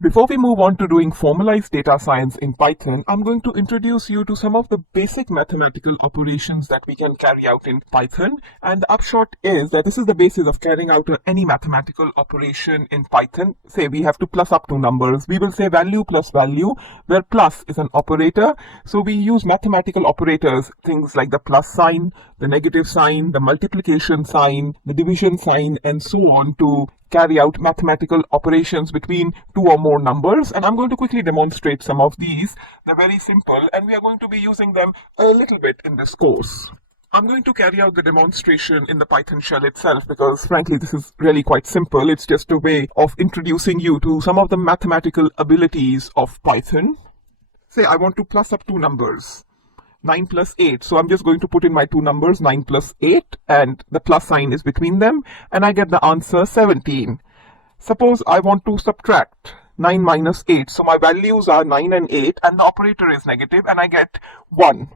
Before we move on to doing formalized data science in Python, I'm going to introduce you to some of the basic mathematical operations that we can carry out in Python. And the upshot is that this is the basis of carrying out any mathematical operation in Python. Say we have to plus up two numbers. We will say value plus value, where plus is an operator. So we use mathematical operators, things like the plus sign, the negative sign, the multiplication sign, the division sign, and so on to carry out mathematical operations between two or more numbers. And I'm going to quickly demonstrate some of these. They're very simple and we are going to be using them a little bit in this course. I'm going to carry out the demonstration in the Python shell itself because frankly this is really quite simple. It's just a way of introducing you to some of the mathematical abilities of Python. Say I want to plus up two numbers. 9 plus 8. So I'm just going to put in my two numbers, 9 plus 8, and the plus sign is between them, and I get the answer 17. Suppose I want to subtract 9 minus 8. So my values are 9 and 8, and the operator is negative, and I get 1.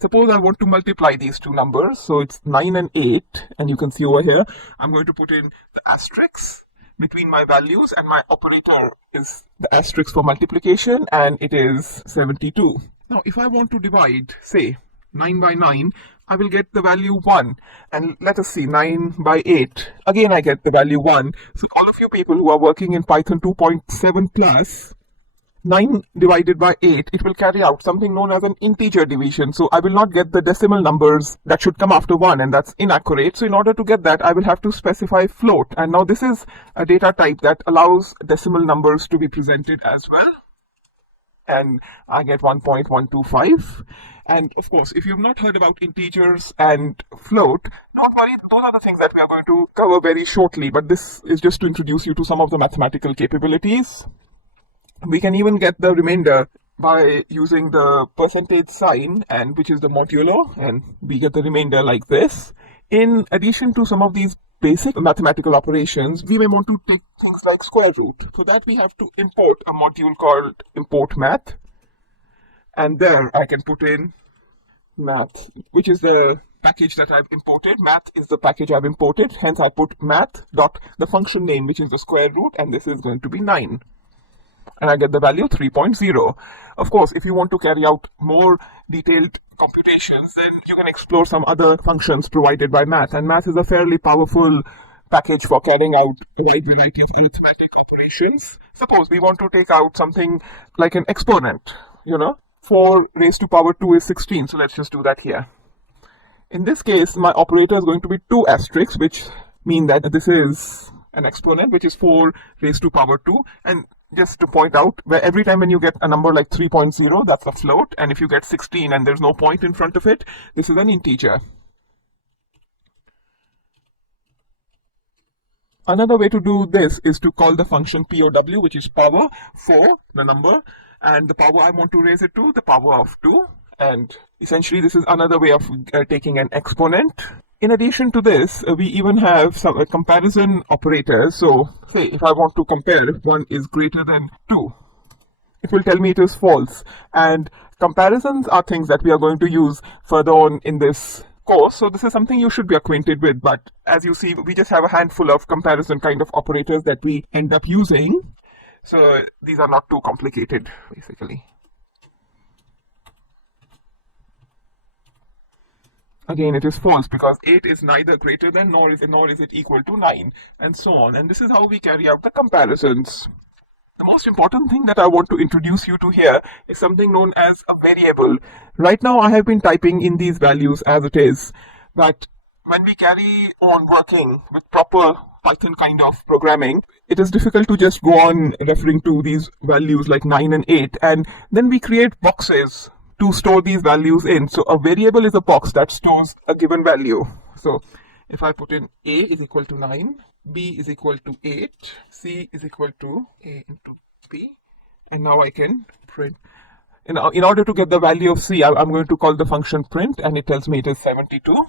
Suppose I want to multiply these two numbers. So it's 9 and 8, and you can see over here, I'm going to put in the asterisk between my values, and my operator is the asterisk for multiplication, and it is 72. Now, if I want to divide, say, 9 by 9, I will get the value 1. And let us see, 9 by 8. Again, I get the value 1. So all of you people who are working in Python 2.7 plus, 9 divided by 8, it will carry out something known as an integer division. So I will not get the decimal numbers that should come after 1, and that's inaccurate. So in order to get that, I will have to specify float. And now this is a data type that allows decimal numbers to be presented as well. And I get 1.125. And of course, if you've not heard about integers and float, don't worry, those are the things that we are going to cover very shortly, but this is just to introduce you to some of the mathematical capabilities. We can even get the remainder by using the percentage sign, and which is the modulo, and we get the remainder like this. In addition to some of these basic mathematical operations, we may want to take things like square root. For that, we have to import a module called import math. And there I can put in math, which is the package that I've imported. Math is the package I've imported. Hence, I put math dot the function name, which is the square root, and this is going to be 9. And I get the value 3.0. Of course, if you want to carry out more detailed computations, then you can explore some other functions provided by math. And math is a fairly powerful package for carrying out a wide variety of arithmetic operations. Suppose we want to take out something like an exponent, 4 raised to power 2 is 16. So let's just do that here. In this case, my operator is going to be 2 asterisks, which mean that this is an exponent, which is 4 raised to power 2. And just to point out, where every time when you get a number like 3.0, that's a float. And if you get 16 and there's no point in front of it, this is an integer. Another way to do this is to call the function POW, which is power for the number, and the power I want to raise it to, the power of 2. And essentially, this is another way of taking an exponent. In addition to this, we even have some comparison operators. So say if I want to compare if 1 is greater than 2, it will tell me it is false. And comparisons are things that we are going to use further on in this course. So this is something you should be acquainted with. But as you see, we just have a handful of comparison kind of operators that we end up using. So these are not too complicated, basically. Again, it is false because 8 is neither greater than nor is it equal to 9, and so on. And this is how we carry out the comparisons. The most important thing that I want to introduce you to here is something known as a variable. Right now, I have been typing in these values as it is, but when we carry on working with proper Python kind of programming, it is difficult to just go on referring to these values like 9 and 8, and then we create boxes to store these values in. So a variable is a box that stores a given value. So if I put in A is equal to 9, B is equal to 8, C is equal to A into B, and now I can print. In order to get the value of C, I'm going to call the function print, and it tells me it is 72.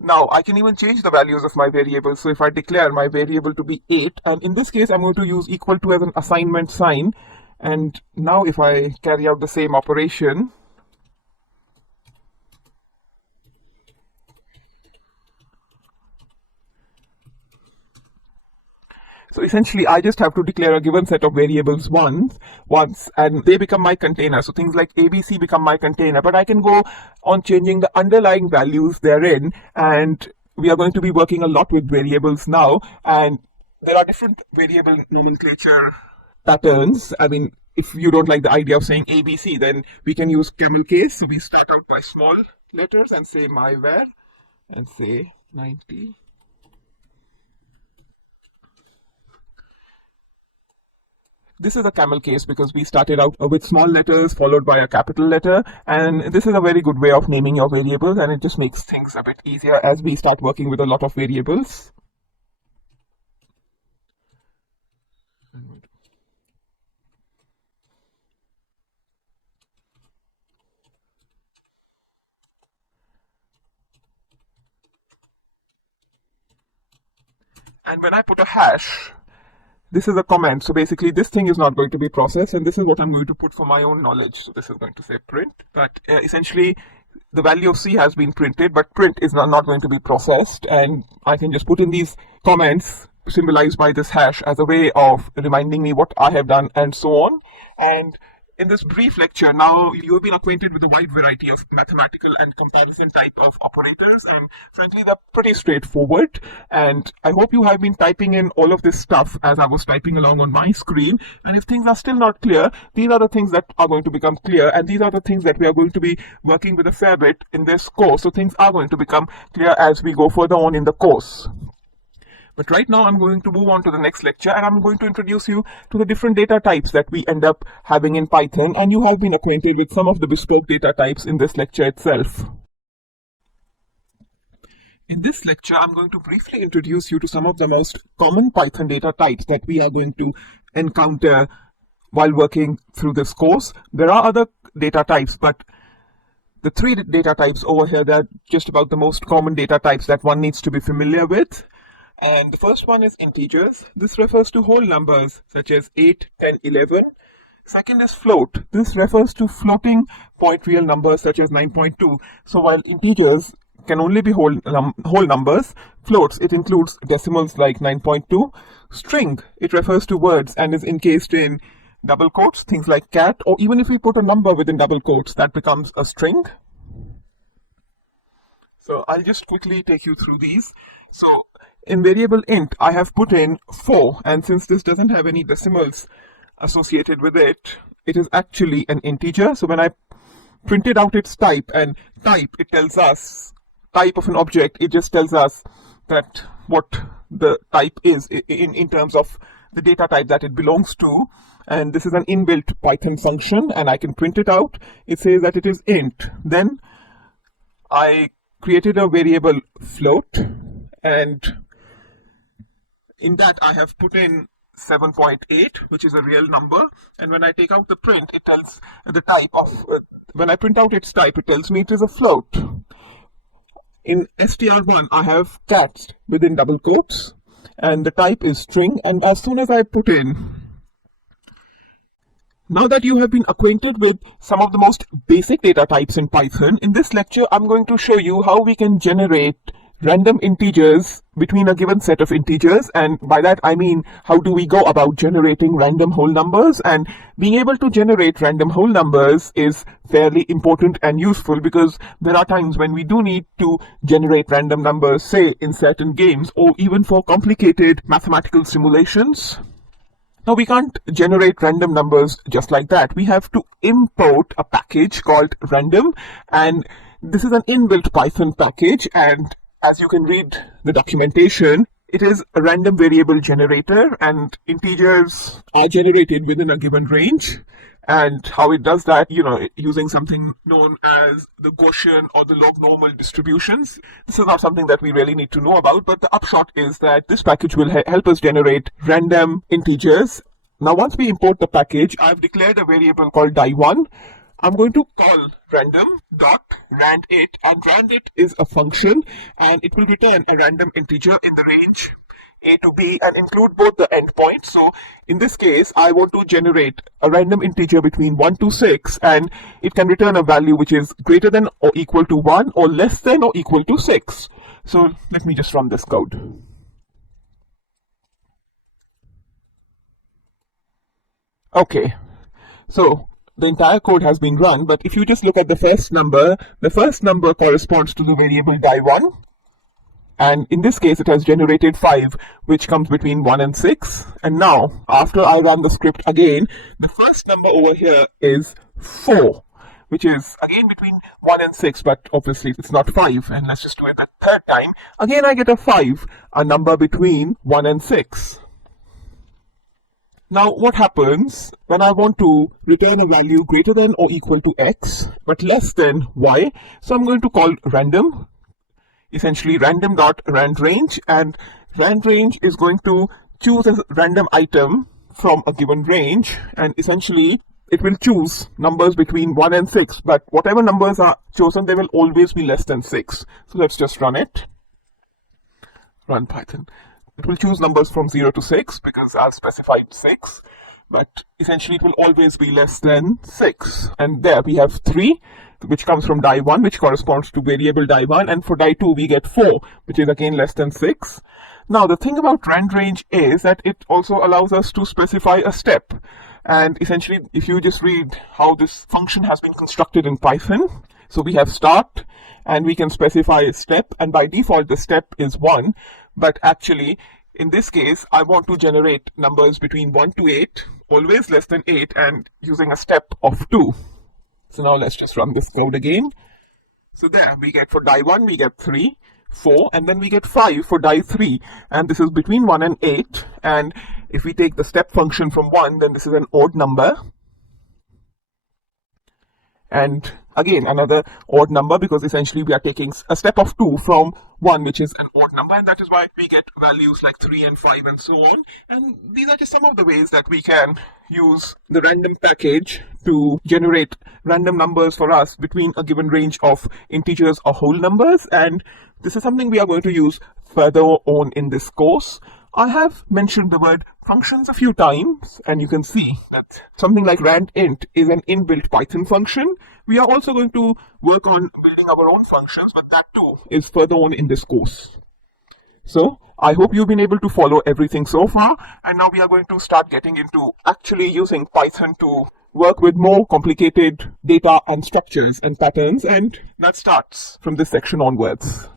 Now I can even change the values of my variables. So if I declare my variable to be 8, and in this case I'm going to use equal to as an assignment sign, and now if I carry out the same operation, So essentially, I just have to declare a given set of variables once, and they become my container. So things like ABC become my container, but I can go on changing the underlying values therein, and we are going to be working a lot with variables now, and there are different variable nomenclature patterns. I mean, if you don't like the idea of saying ABC, then we can use camel case. So we start out by small letters and say myvar and say 90. This is a camel case because we started out with small letters followed by a capital letter, and this is a very good way of naming your variables, and it just makes things a bit easier as we start working with a lot of variables. And when I put a hash, this is a comment. So basically this thing is not going to be processed, and this is what I'm going to put for my own knowledge. So this is going to say print, but essentially the value of C has been printed, but print is not going to be processed, and I can just put in these comments symbolized by this hash as a way of reminding me what I have done and so on. And in this brief lecture, now you've been acquainted with a wide variety of mathematical and comparison type of operators, and frankly they're pretty straightforward, and I hope you have been typing in all of this stuff as I was typing along on my screen. And if things are still not clear, these are the things that are going to become clear, and these are the things that we are going to be working with a fair bit in this course. So things are going to become clear as we go further on in the course. But right now I'm going to move on to the next lecture, and I'm going to introduce you to the different data types that we end up having in Python, and you have been acquainted with some of the bespoke data types in this lecture itself. In this lecture, I'm going to briefly introduce you to some of the most common Python data types that we are going to encounter while working through this course. There are other data types, but the three data types over here, they're just about the most common data types that one needs to be familiar with. And the first one is integers. This refers to whole numbers such as 8, 10, 11. Second is float. This refers to floating point real numbers such as 9.2. So while integers can only be whole numbers, floats, it includes decimals like 9.2. String, it refers to words and is encased in double quotes, things like cat, or even if we put a number within double quotes, that becomes a string. So I'll just quickly take you through these. So in variable int, I have put in 4, and since this doesn't have any decimals associated with it, it is actually an integer. So when I printed out its type, and type, it tells us, type of an object, it just tells us that what the type is in terms of the data type that it belongs to. And this is an inbuilt Python function, and I can print it out. It says that it is int. Then I created a variable float, and in that I have put in 7.8, which is a real number. And when I take out the print, it tells the type of, when I print out its type, it tells me it is a float. In str1, I have cats within double quotes, and the type is string. And as soon as I put in, now that you have been acquainted with some of the most basic data types in Python, in this lecture, I'm going to show you how we can generate random integers between a given set of integers. And by that I mean, how do we go about generating random whole numbers? And being able to generate random whole numbers is fairly important and useful, because there are times when we do need to generate random numbers, say in certain games, or even for complicated mathematical simulations. Now we can't generate random numbers just like that. We have to import a package called random, and this is an inbuilt Python package, and as you can read the documentation, it is a random variable generator, and integers are generated within a given range. And how it does that, using something known as the Gaussian or the log normal distributions. This is not something that we really need to know about, but the upshot is that this package will help us generate random integers. Now once we import the package, I've declared a variable called die1. I'm going to call random.randit, and randit is a function, and it will return a random integer in the range a to b and include both the endpoints. So in this case, I want to generate a random integer between 1 to 6, and it can return a value which is greater than or equal to 1 or less than or equal to 6. So let me just run this code. Okay, so the entire code has been run, but if you just look at the first number corresponds to the variable die1, and in this case it has generated 5, which comes between 1 and 6. And now after I run the script again, the first number over here is 4, which is again between 1 and 6, but obviously it's not 5. And let's just do it the third time. Again I get a 5, a number between 1 and 6. Now what happens when I want to return a value greater than or equal to x but less than y? So I'm going to call random, essentially random.randrange, and randrange is going to choose a random item from a given range, and essentially it will choose numbers between 1 and 6, but whatever numbers are chosen, they will always be less than 6. So let's just run it. Run Python. It will choose numbers from 0 to 6 because I've specified 6, but essentially it will always be less than 6. And there we have 3, which comes from die1, which corresponds to variable die1, and for die2 we get 4, which is again less than 6. Now the thing about randrange is that it also allows us to specify a step. And essentially, if you just read how this function has been constructed in Python, so we have start, and we can specify a step, and by default the step is 1, but actually in this case I want to generate numbers between 1 to 8, always less than 8, and using a step of 2. So now let's just run this code again. So there we get, for die1 we get 3, 4, and then we get 5 for die3, and this is between 1 and 8. And if we take the step function from 1, then this is an odd number, and again another odd number, because essentially we are taking a step of 2 from 1, which is an odd number, and that is why we get values like 3 and 5 and so on. And these are just some of the ways that we can use the random package to generate random numbers for us between a given range of integers or whole numbers. And this is something we are going to use further on in this course. I have mentioned the word functions a few times, and you can see that something like randint is an inbuilt Python function. We are also going to work on building our own functions, but that too is further on in this course. So I hope you've been able to follow everything so far, and now we are going to start getting into actually using Python to work with more complicated data and structures and patterns, and that starts from this section onwards.